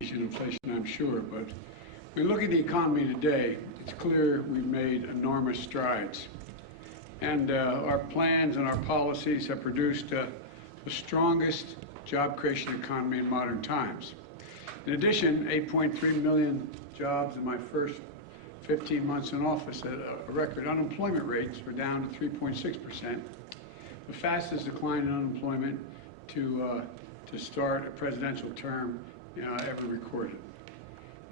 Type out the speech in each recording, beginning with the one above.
inflation, I'm sure, but when we look at the economy today, it's clear we've made enormous strides. And our plans and our policies have produced the strongest job creation economy in modern times. In addition, 8.3 million jobs in my first 15 months in office at a record. Unemployment rates were down to 3.6%, the fastest decline in unemployment to start a presidential term ever recorded.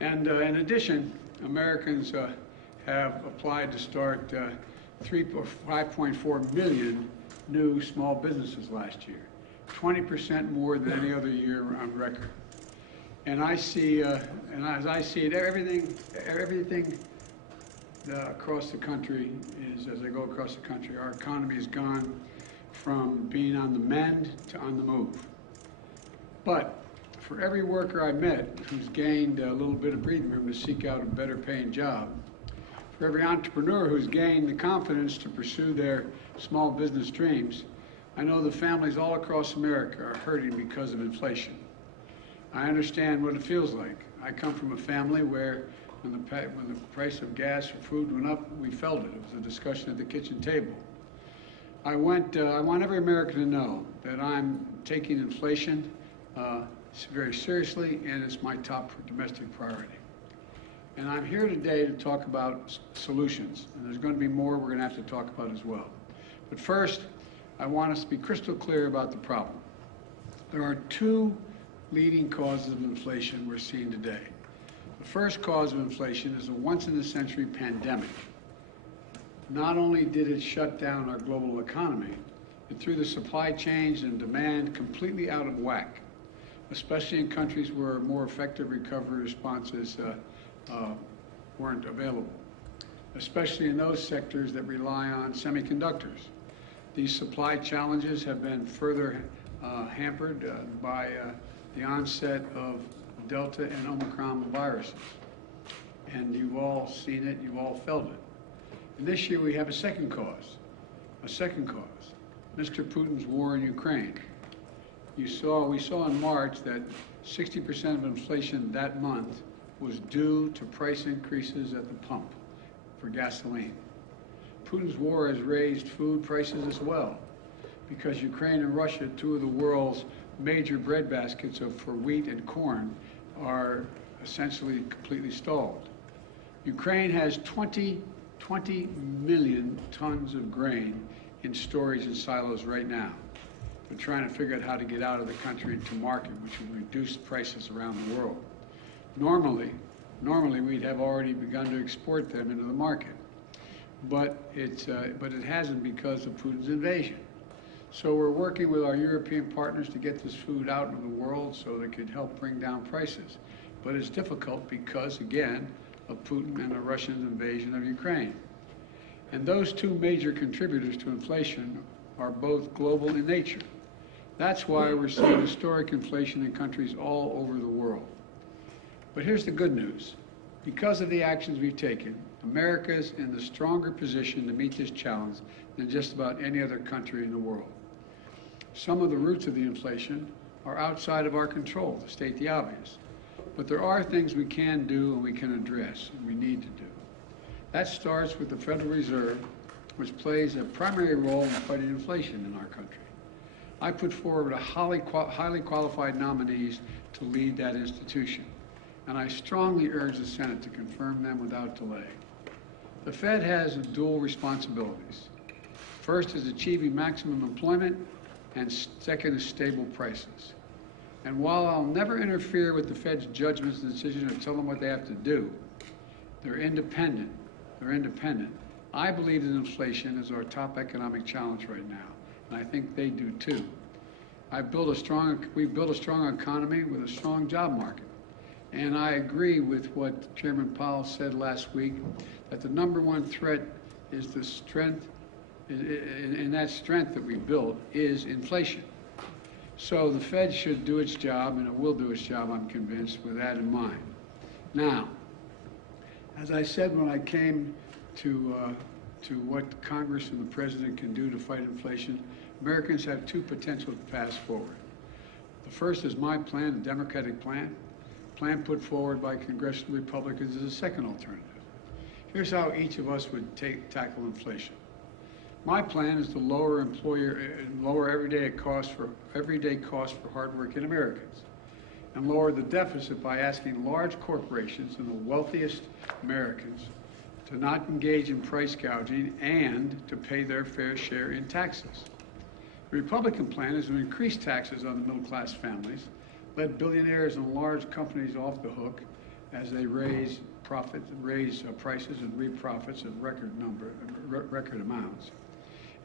And in addition, Americans have applied to start 5.4 million new small businesses last year, 20% more than any other year on record. And I see, and as I see it, everything across the country is, as I go across the country, our economy has gone from being on the mend to on the move. But for every worker I met who's gained a little bit of breathing room to seek out a better paying job, for every entrepreneur who's gained the confidence to pursue their small business dreams, I know the families all across America are hurting because of inflation. I understand what it feels like. I come from a family where when the price of gas or food went up, we felt it. It was a discussion at the kitchen table. I want every American to know that I'm taking inflation very seriously, and it's my top domestic priority. And I'm here today to talk about solutions, and there's going to be more we're going to have to talk about as well. But first, I want us to be crystal clear about the problem. There are two leading causes of inflation we're seeing today. The first cause of inflation is a once-in-a-century pandemic. Not only did it shut down our global economy, it threw the supply chains and demand completely out of whack, especially in countries where more effective recovery responses weren't available, especially in those sectors that rely on semiconductors. These supply challenges have been further hampered by the onset of Delta and Omicron viruses. And you've all seen it, you've all felt it. And this year we have a second cause, Mr. Putin's war in Ukraine. We saw in March that 60% of inflation that month was due to price increases at the pump for gasoline. Putin's war has raised food prices as well, because Ukraine and Russia, two of the world's major bread baskets for wheat and corn, are essentially completely stalled. Ukraine has 20 million tons of grain in storage in silos right now. They're trying to figure out how to get out of the country into market, which would reduce prices around the world. Normally we'd have already begun to export them into the market, but it hasn't because of Putin's invasion. So we're working with our European partners to get this food out into the world so that it could help bring down prices. But it's difficult because, again, of Putin and the Russian invasion of Ukraine. And those two major contributors to inflation are both global in nature. That's why we're seeing historic inflation in countries all over the world. But here's the good news. Because of the actions we've taken, America's in the stronger position to meet this challenge than just about any other country in the world. Some of the roots of the inflation are outside of our control, to state the obvious. But there are things we can do and we can address and we need to do. That starts with the Federal Reserve, which plays a primary role in fighting inflation in our country. I put forward highly qualified nominees to lead that institution, and I strongly urge the Senate to confirm them without delay. The Fed has dual responsibilities. First is achieving maximum employment, and second is stable prices. And while I'll never interfere with the Fed's judgments and decisions or tell them what they have to do, they're independent. I believe that inflation is our top economic challenge right now, and I think they do too. We've built a strong economy with a strong job market. And I agree with what Chairman Powell said last week, that the number one threat is the strength, and that strength that we built is inflation. So the Fed should do its job, and it will do its job, I'm convinced, with that in mind. Now, as I said when I came to what Congress and the President can do to fight inflation, Americans have two potential paths forward. The first is my plan, the Democratic plan, The plan put forward by Congressional Republicans is a second alternative. Here's how each of us would tackle inflation. My plan is to lower everyday costs for hardworking Americans, and lower the deficit by asking large corporations and the wealthiest Americans to not engage in price gouging and to pay their fair share in taxes. The Republican plan is to increase taxes on the middle-class families, let billionaires and large companies off the hook as they raise prices and reap profits at record amounts.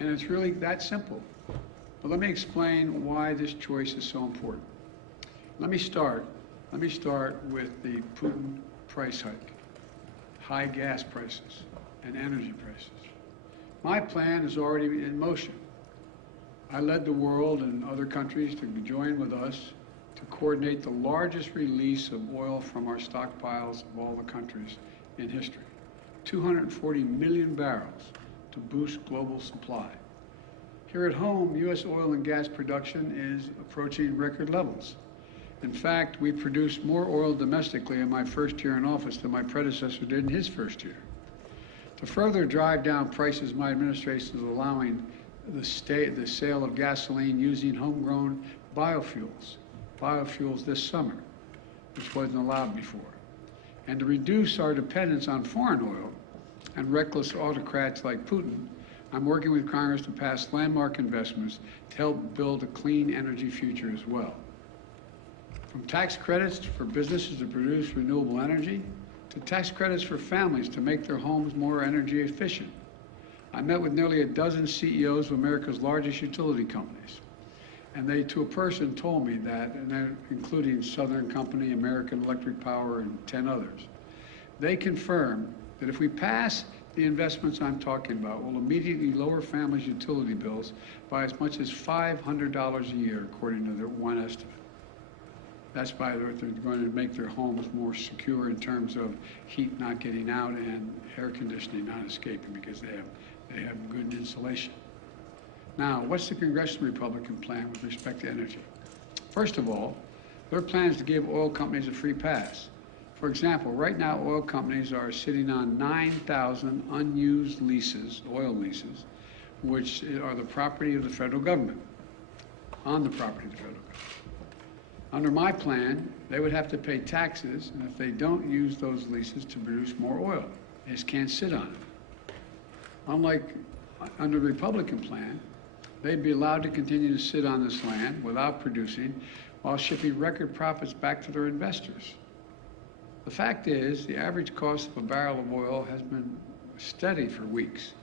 And it's really that simple. But let me explain why this choice is so important. Let me start with the Putin price hike, high gas prices, and energy prices. My plan is already in motion. I led the world and other countries to join with us to coordinate the largest release of oil from our stockpiles of all the countries in history, 240 million barrels to boost global supply. Here at home, U.S. oil and gas production is approaching record levels. In fact, we produced more oil domestically in my first year in office than my predecessor did in his first year. To further drive down prices, my administration is allowing the sale of gasoline using homegrown biofuels this summer, which wasn't allowed before. And to reduce our dependence on foreign oil and reckless autocrats like Putin, I'm working with Congress to pass landmark investments to help build a clean energy future as well. From tax credits for businesses to produce renewable energy, to tax credits for families to make their homes more energy efficient. I met with nearly a dozen CEOs of America's largest utility companies, and they, to a person, told me that, and including Southern Company, American Electric Power, and 10 others. They confirm that if we pass the investments I'm talking about, we'll immediately lower families' utility bills by as much as $500 a year, according to their one estimate. That's by they're going to make their homes more secure in terms of heat not getting out and air conditioning not escaping because they have good insulation. Now, what's the Congressional Republican plan with respect to energy? First of all, their plan is to give oil companies a free pass. For example, right now oil companies are sitting on 9,000 unused leases, oil leases, which are the property of the federal government, on the property of the federal government. Under my plan, they would have to pay taxes, and if they don't use those leases to produce more oil, they just can't sit on it. Unlike under the Republican plan, they'd be allowed to continue to sit on this land without producing while shipping record profits back to their investors. The fact is, the average cost of a barrel of oil has been steady for weeks.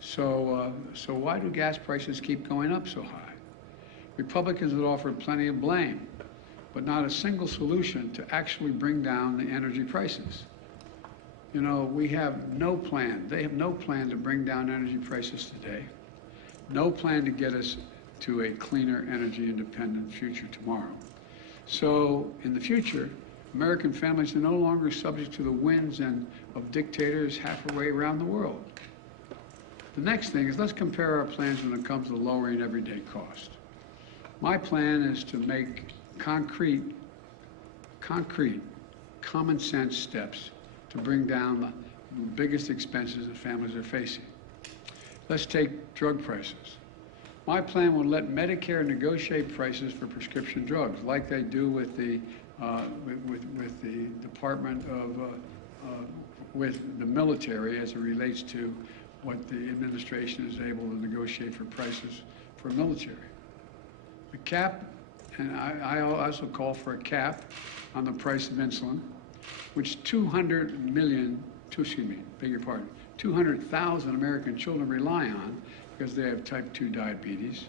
So why do gas prices keep going up so high? Republicans have offered plenty of blame, but not a single solution to actually bring down the energy prices. You know, we have no plan. They have no plan to bring down energy prices today. No plan to get us to a cleaner, energy independent future tomorrow. So in the future, American families are no longer subject to the whims of dictators halfway around the world. The next thing is, let's compare our plans when it comes to lowering everyday cost. My plan is to make concrete, common sense steps to bring down the biggest expenses that families are facing. Let's take drug prices. My plan will let Medicare negotiate prices for prescription drugs, like they do with the Department of with the military as it relates to what the administration is able to negotiate for prices for military. The cap, and I also call for a cap on the price of insulin, which 200,000 American children rely on because they have type 2 diabetes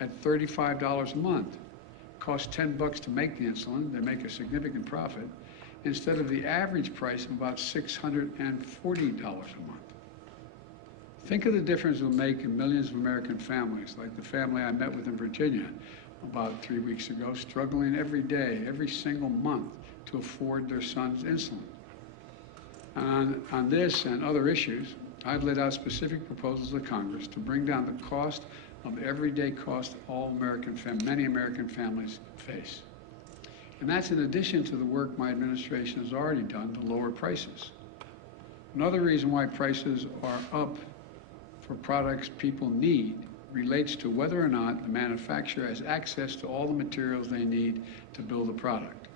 at $35 a month. It costs $10 to make the insulin. They make a significant profit instead of the average price of about $640 a month. Think of the difference it will make in millions of American families, like the family I met with in Virginia about 3 weeks ago, struggling every day, every single month to afford their son's insulin. On this and other issues, I've laid out specific proposals to Congress to bring down the cost of everyday cost all many American families face. And that's in addition to the work my administration has already done to lower prices. Another reason why prices are up for products people need relates to whether or not the manufacturer has access to all the materials they need to build a product.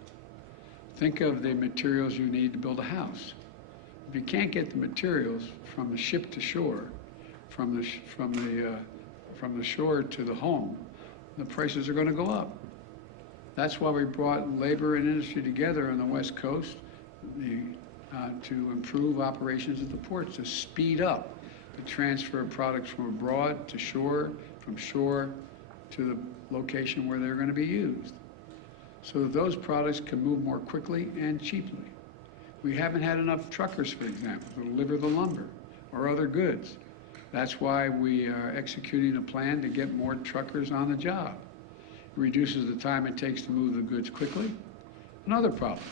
Think of the materials you need to build a house. If you can't get the materials from the ship to shore, from the shore to the home, the prices are going to go up. That's why we brought labor and industry together on the West Coast to improve operations at the ports, to speed up the transfer of products from abroad to shore, from shore to the location where they're going to be used, so that those products can move more quickly and cheaply. We haven't had enough truckers, for example, to deliver the lumber or other goods. That's why we are executing a plan to get more truckers on the job. It reduces the time it takes to move the goods quickly. Another problem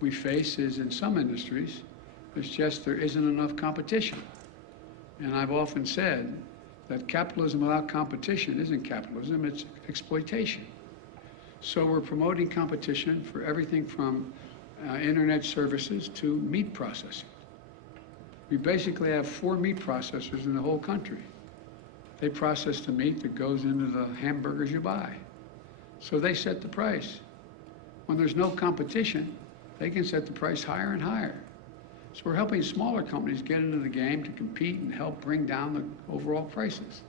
we face is in some industries, there isn't enough competition. And I've often said that capitalism without competition isn't capitalism, it's exploitation. So we're promoting competition for everything from internet services to meat processing. We basically have 4 meat processors in the whole country. They process the meat that goes into the hamburgers you buy. So they set the price. When there's no competition, they can set the price higher and higher. So we're helping smaller companies get into the game to compete and help bring down the overall prices.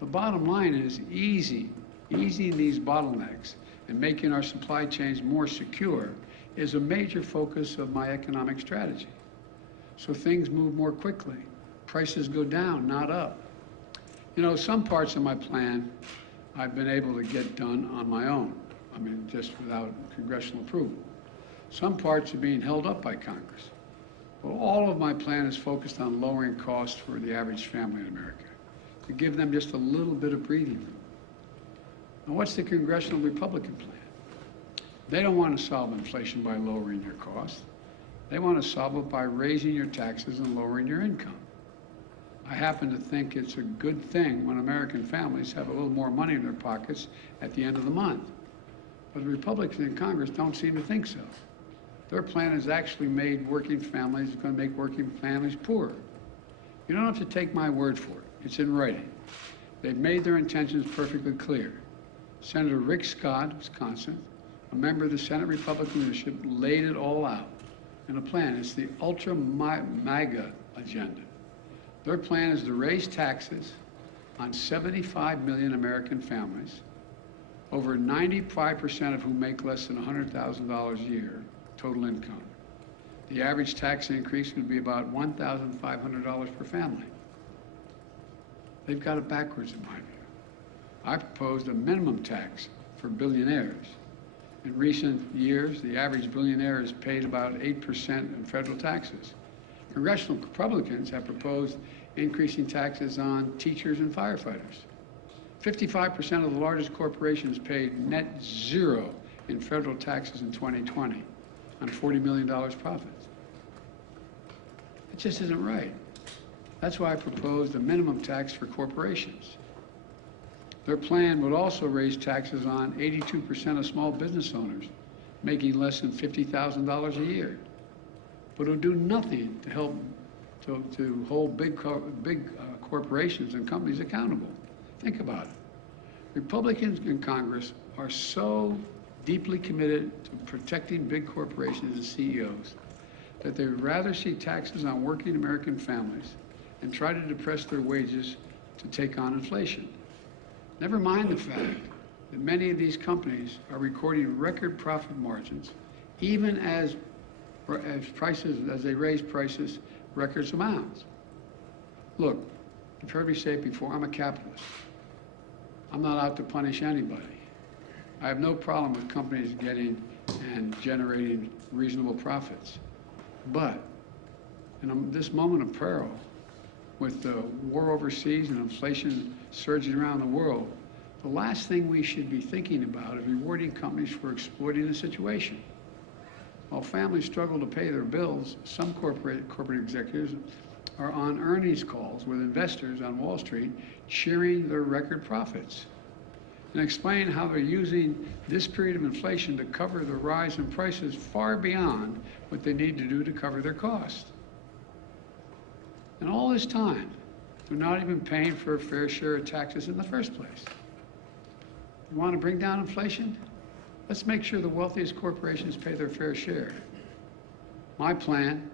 The bottom line is easing these bottlenecks and making our supply chains more secure is a major focus of my economic strategy. So things move more quickly. Prices go down, not up. You know, some parts of my plan I've been able to get done on my own. I mean, just without congressional approval. Some parts are being held up by Congress. But all of my plan is focused on lowering costs for the average family in America, to give them just a little bit of breathing room. Now, what's the Congressional Republican plan? They don't want to solve inflation by lowering your costs. They want to solve it by raising your taxes and lowering your income. I happen to think it's a good thing when American families have a little more money in their pockets at the end of the month. But the Republicans in Congress don't seem to think so. Their plan has actually made working families, it's going to make working families poorer. You don't have to take my word for it. It's in writing. They've made their intentions perfectly clear. Senator Rick Scott, of Wisconsin, a member of the Senate Republican leadership, laid it all out in a plan. It's the ultra-MAGA agenda. Their plan is to raise taxes on 75 million American families, over 95% of whom make less than $100,000 a year total income. The average tax increase would be about $1,500 per family. They've got it backwards in my view. I proposed a minimum tax for billionaires. In recent years, the average billionaire has paid about 8% in federal taxes. Congressional Republicans have proposed increasing taxes on teachers and firefighters. 55% of the largest corporations paid net zero in federal taxes in 2020 on $40 million profits. It just isn't right. That's why I proposed a minimum tax for corporations. Their plan would also raise taxes on 82% of small business owners making less than $50,000 a year. But it would do nothing to help to hold big corporations and companies accountable. Think about it. Republicans in Congress are so deeply committed to protecting big corporations and CEOs that they would rather see taxes on working American families and try to depress their wages to take on inflation. Never mind the fact that many of these companies are recording record profit margins, even as they raise prices record amounts. Look, you've heard me say it before, I'm a capitalist. I'm not out to punish anybody. I have no problem with companies getting and generating reasonable profits. But in this moment of peril, with the war overseas and inflation surging around the world, the last thing we should be thinking about is rewarding companies for exploiting the situation. While families struggle to pay their bills, some corporate executives are on earnings calls with investors on Wall Street cheering their record profits. and explain how they're using this period of inflation to cover the rise in prices far beyond what they need to do to cover their costs. And all this time, they're not even paying for a fair share of taxes in the first place. You want to bring down inflation? Let's make sure the wealthiest corporations pay their fair share. My plan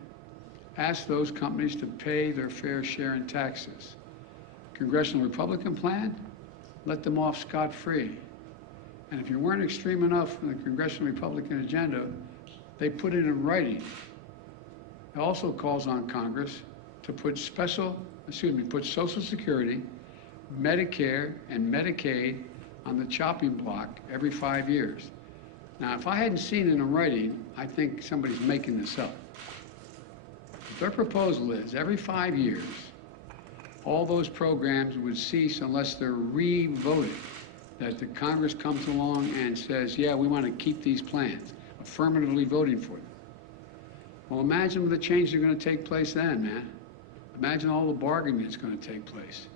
asks those companies to pay their fair share in taxes. Congressional Republican plan, let them off scot-free. And if you weren't extreme enough in the Congressional Republican agenda, they put it in writing. It also calls on Congress to put Social Security, Medicare, and Medicaid on the chopping block every 5 years. Now, if I hadn't seen it in writing, I think somebody's making this up. But their proposal is every 5 years, all those programs would cease unless they're re-voted, that the Congress comes along and says, yeah, we want to keep these plans, affirmatively voting for them. Well, imagine the changes that are going to take place then, man. Imagine all the bargaining that's going to take place.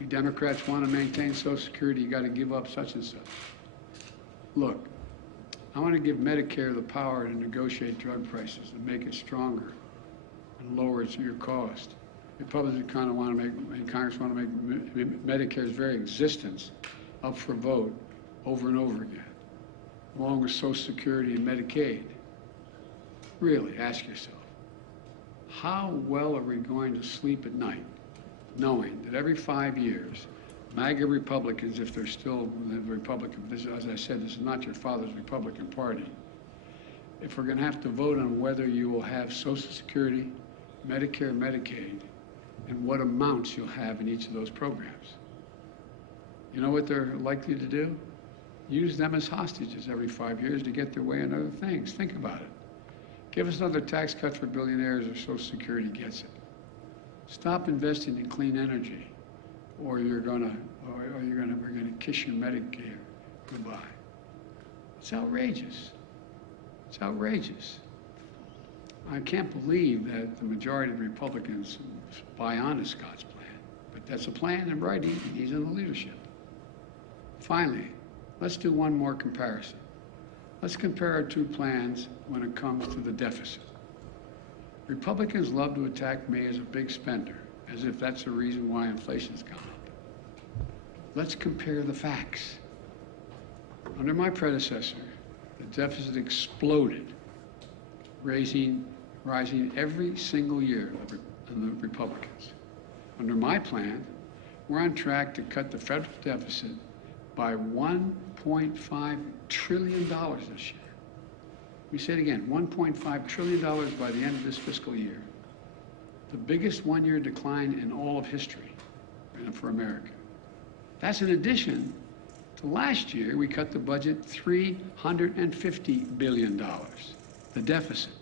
You Democrats want to maintain Social Security, you got to give up such and such. Look, I want to give Medicare the power to negotiate drug prices and make it stronger and lower your cost. Republicans kind of want to make, Congress want to make Medicare's very existence up for vote over and over again, along with Social Security and Medicaid. Really, ask yourself, how well are we going to sleep at night knowing that every 5 years, MAGA Republicans, if they're still the Republican, this, as I said, this is not your father's Republican Party, if we're going to have to vote on whether you will have Social Security, Medicare, Medicaid, and what amounts you'll have in each of those programs. You know what they're likely to do? Use them as hostages every 5 years to get their way on other things. Think about it. Give us another tax cut for billionaires or Social Security gets it. Stop investing in clean energy, or we're gonna kiss your Medicare goodbye. It's outrageous. It's outrageous. I can't believe that the majority of the Republicans buy on to Scott's plan, but that's a plan in writing, and he's in the leadership. Finally, let's do one more comparison. Let's compare our two plans when it comes to the deficit. Republicans love to attack me as a big spender, as if that's the reason why inflation's gone up. Let's compare the facts. Under my predecessor, the deficit exploded, rising every single year in the Republicans. Under my plan, we're on track to cut the federal deficit by $1.5 trillion this year. We say it again, $1.5 trillion by the end of this fiscal year. The biggest one-year decline in all of history for America. That's in addition to last year, we cut the budget $350 billion. The deficit,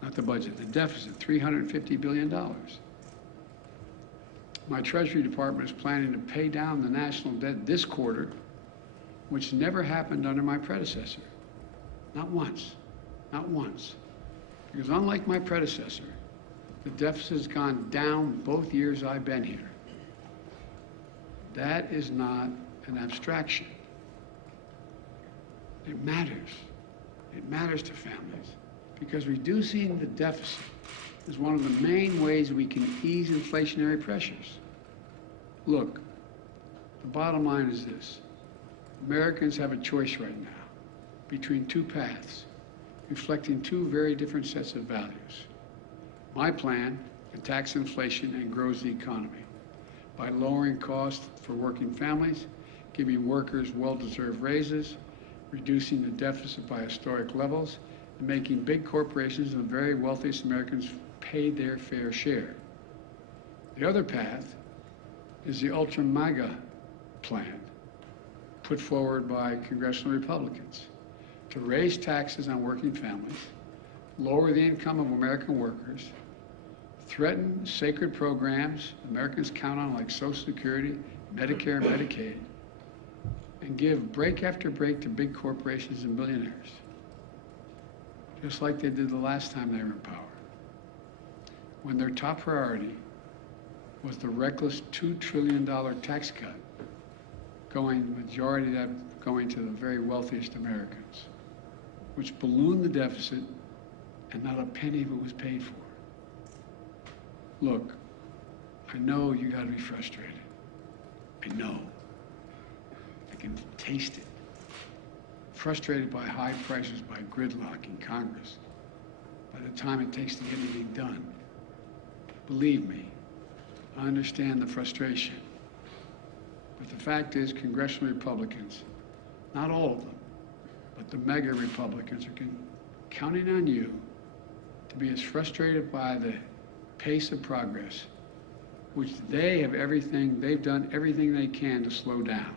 not the budget, the deficit, $350 billion. My Treasury Department is planning to pay down the national debt this quarter, which never happened under my predecessor. Not once. Not once. Because unlike my predecessor, the deficit has gone down both years I've been here. That is not an abstraction. It matters. It matters to families because reducing the deficit is one of the main ways we can ease inflationary pressures. Look, the bottom line is this. Americans have a choice right now between two paths, reflecting two very different sets of values. My plan attacks inflation and grows the economy by lowering costs for working families, giving workers well-deserved raises, reducing the deficit by historic levels, and making big corporations and the very wealthiest Americans pay their fair share. The other path is the ultra-MAGA plan put forward by Congressional Republicans to raise taxes on working families, lower the income of American workers, threaten sacred programs Americans count on like Social Security, Medicare, and Medicaid, and give break after break to big corporations and billionaires, just like they did the last time they were in power, when their top priority was the reckless $2 trillion tax cut majority of that going to the very wealthiest Americans, which ballooned the deficit, and not a penny of it was paid for. Look, I know you gotta be frustrated. I know. I can taste it. Frustrated by high prices, by gridlock in Congress, by the time it takes to get anything done. Believe me, I understand the frustration. But the fact is, Congressional Republicans, not all of them, but the mega Republicans are counting on you to be as frustrated by the pace of progress, which they've done everything they can to slow down,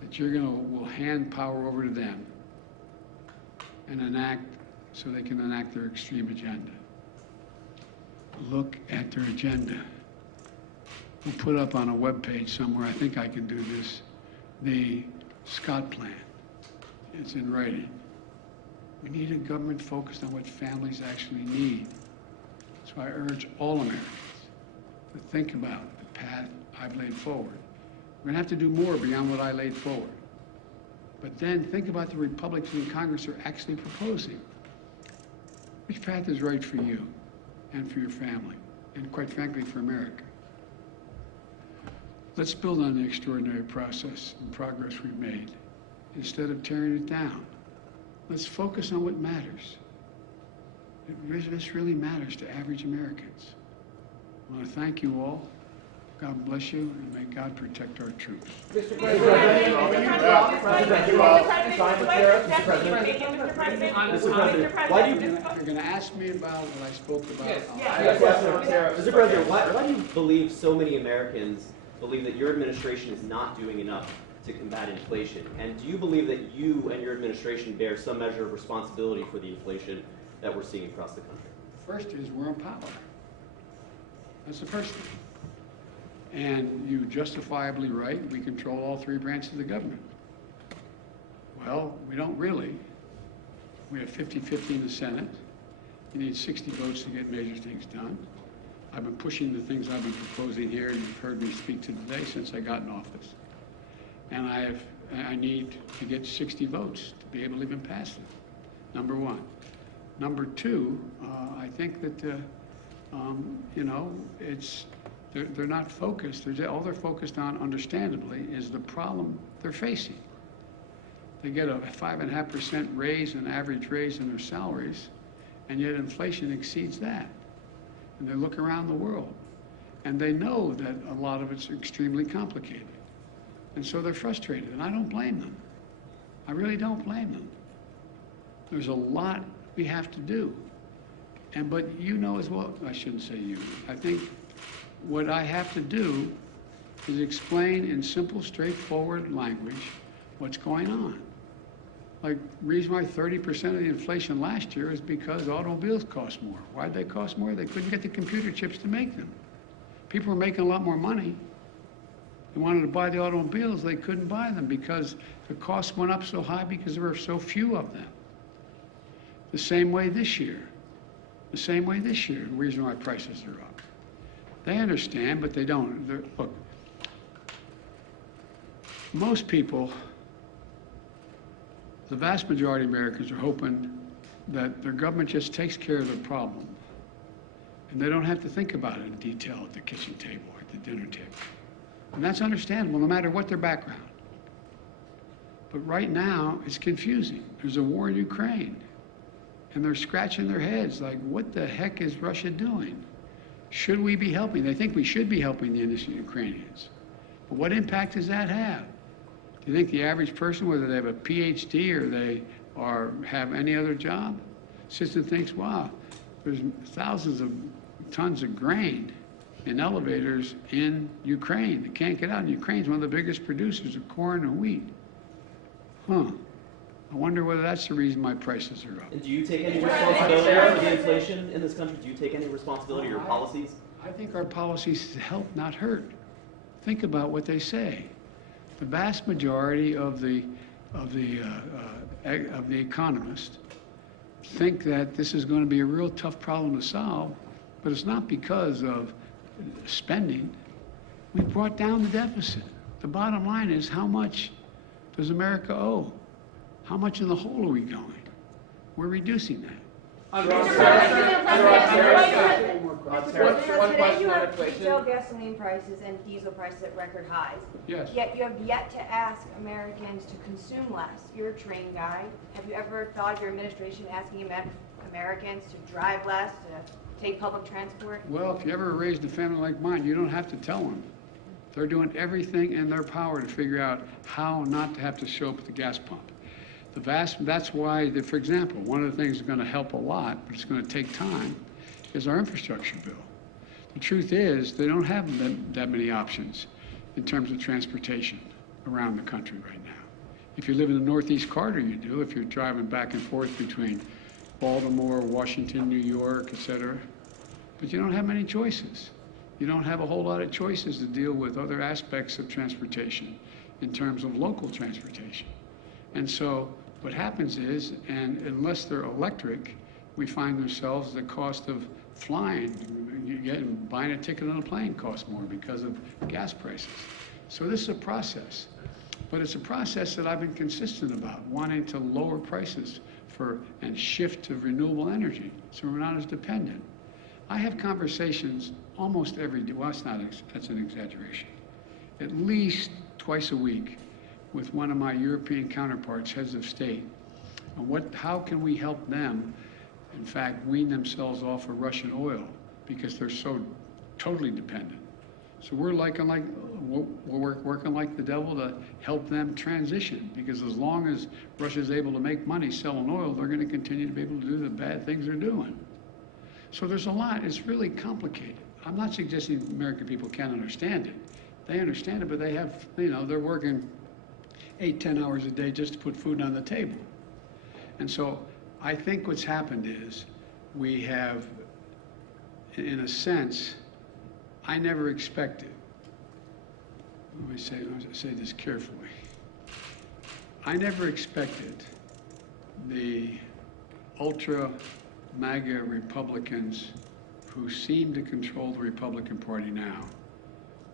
that will hand power over to them and enact, so they can enact their extreme agenda. Look at their agenda. We'll put up on a webpage somewhere, I think I can do this, the Scott Plan. It's in writing. We need a government focused on what families actually need. So I urge all Americans to think about the path I've laid forward. We're gonna have to do more beyond what I laid forward. But then think about the Republicans in Congress are actually proposing. Which path is right for you and for your family, and quite frankly, for America? Let's build on the extraordinary process and progress we've made instead of tearing it down. Let's focus on what matters. This really matters to average Americans. I want to thank you all. God bless you, and may God protect our troops. Mr. President, why do you... You're going to ask me about what I spoke about. Mr. President, why do you believe so many Americans believe that your administration is not doing enough to combat inflation? And do you believe that you and your administration bear some measure of responsibility for the inflation that we're seeing across the country? First is we're in power. That's the first thing. And you justifiably right, we control all three branches of the government. Well, we don't really. We have 50-50 in the Senate. You need 60 votes to get major things done. I've been pushing the things I've been proposing here, and you've heard me speak to today since I got in office. And I need to get 60 votes to be able to even pass them, number one. Number two, I think that, they're not focused. All they're focused on, understandably, is the problem they're facing. They get a 5.5% raise, an average raise in their salaries, and yet inflation exceeds that. And they look around the world, and they know that a lot of it's extremely complicated. And so they're frustrated, and I don't blame them. I really don't blame them. There's a lot we have to do. But you know as well, I shouldn't say you, I think what I have to do is explain in simple, straightforward language what's going on. Like, the reason why 30% of the inflation last year is because automobiles cost more. Why'd they cost more? They couldn't get the computer chips to make them. People were making a lot more money. They wanted to buy the automobiles, they couldn't buy them because the costs went up so high because there were so few of them. The same way this year. The same way this year, the reason why prices are up. They understand, but they don't. Look, most people, the vast majority of Americans are hoping that their government just takes care of their problem and they don't have to think about it in detail at the kitchen table or at the dinner table. And that's understandable, no matter what their background. But right now, it's confusing. There's a war in Ukraine, and they're scratching their heads like, what the heck is Russia doing? Should we be helping? They think we should be helping the innocent Ukrainians. But what impact does that have? Do you think the average person, whether they have a PhD or they have any other job, sits and thinks, wow, there's thousands of tons of grain in elevators in Ukraine that can't get out. And Ukraine's one of the biggest producers of corn and wheat. I wonder whether that's the reason my prices are up. And do you take any responsibility for the inflation in this country? Do you take any responsibility for your policies? I think our policies help, not hurt. Think about what they say. The vast majority of the economists think that this is going to be a real tough problem to solve, but it's not because of spending. We brought down the deficit. the bottom line is, how much does America owe? How much in the hole are we going? We're reducing that. Today you have retail gasoline prices and diesel prices at record highs. Yes. Yet you have yet to ask Americans to consume less. You're a train guy. Have you ever thought of your administration asking Americans to drive less, to take public transport? Well, if you ever raised a family like mine, you don't have to tell them. They're doing everything in their power to figure out how not to have to show up at the gas pump. That's why, for example, one of the things that's going to help a lot, but it's going to take time, is our infrastructure bill. The truth is, they don't have that many options in terms of transportation around the country right now. If you live in the Northeast Corridor, you do. If you're driving back and forth between Baltimore, Washington, New York, et cetera. But you don't have many choices. You don't have a whole lot of choices to deal with other aspects of transportation in terms of local transportation. And so what happens is, and unless they're electric, we find ourselves the cost of flying, buying a ticket on a plane costs more because of gas prices. So this is a process. But it's a process that I've been consistent about, wanting to lower prices and shift to renewable energy so we're not as dependent. I have conversations almost every day. Well, that's an exaggeration. At least twice a week with one of my European counterparts, heads of state, on how can we help them, in fact, wean themselves off of Russian oil because they're so totally dependent. So we're working like the devil to help them transition, because as long as Russia's able to make money selling oil, they're going to continue to be able to do the bad things they're doing. So there's a lot. It's really complicated. I'm not suggesting American people can't understand it. They understand it, but they have, they're working 8-10 hours a day just to put food on the table. And so I think what's happened is we have, in a sense, I never expected, let me say this carefully. I never expected the ultra MAGA Republicans who seem to control the Republican Party now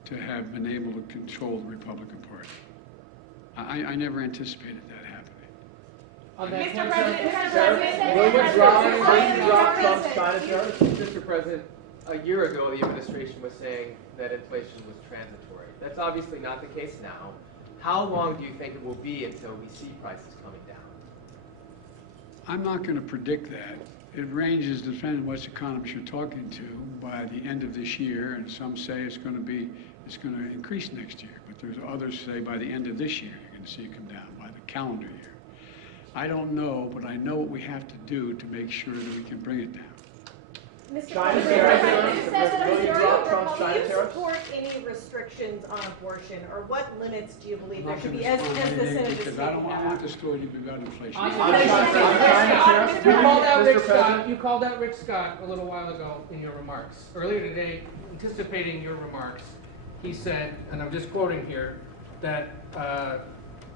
to have been able to control the Republican Party. I never anticipated that happening. Mr. President, will you drop Trump's China tariffs? Mr. President, a year ago the administration was saying that inflation was transitory. That's obviously not the case now. How long do you think it will be until we see prices coming down? I'm not going to predict that. It ranges depending on which economists you're talking to by the end of this year, and some say it's going to increase next year. But there's others say by the end of this year you're going to see it come down, by the calendar year. I don't know, but I know what we have to do to make sure that we can bring it down. Mr. China President, tariffs? Will you drop Trump's do China you tariffs? support any restrictions on abortion, or what limits do you believe I'm there not should going be, to as respond to the anything Senate is because I speaking want about? the story to be about inflation. On China tariffs? You called out Mr. Rick Scott. President? You called out Rick Scott a little while ago in your remarks. Earlier today, anticipating your remarks, he said, and I'm just quoting here, that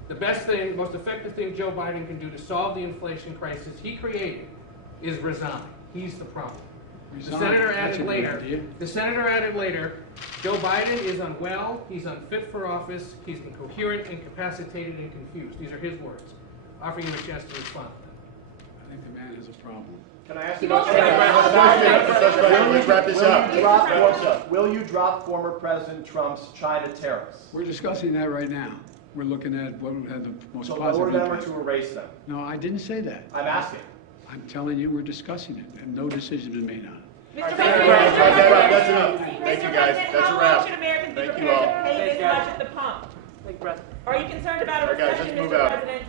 the best thing, most effective thing Joe Biden can do to solve the inflation crisis he created is resign. He's the problem. The senator added later, Joe Biden is unwell, he's unfit for office, he's incoherent, incapacitated, and confused. These are his words. Offering you a chance to respond to them. I think the man has a problem. Can I ask you about will you drop former President Trump's China tariffs? We're discussing that right now. We're looking at what would have the most So positive lower them or impact. to erase them? No, I didn't say that. I'm asking. I'm telling you, we're discussing it, and no decision has been made on it. Mr. That's enough. Thank you, guys. President, That's a how wrap. long should Americans be Thank you prepared all. to pay this much at the pump? Are you concerned about a All right, guys, recession, let's move Mr. out. President?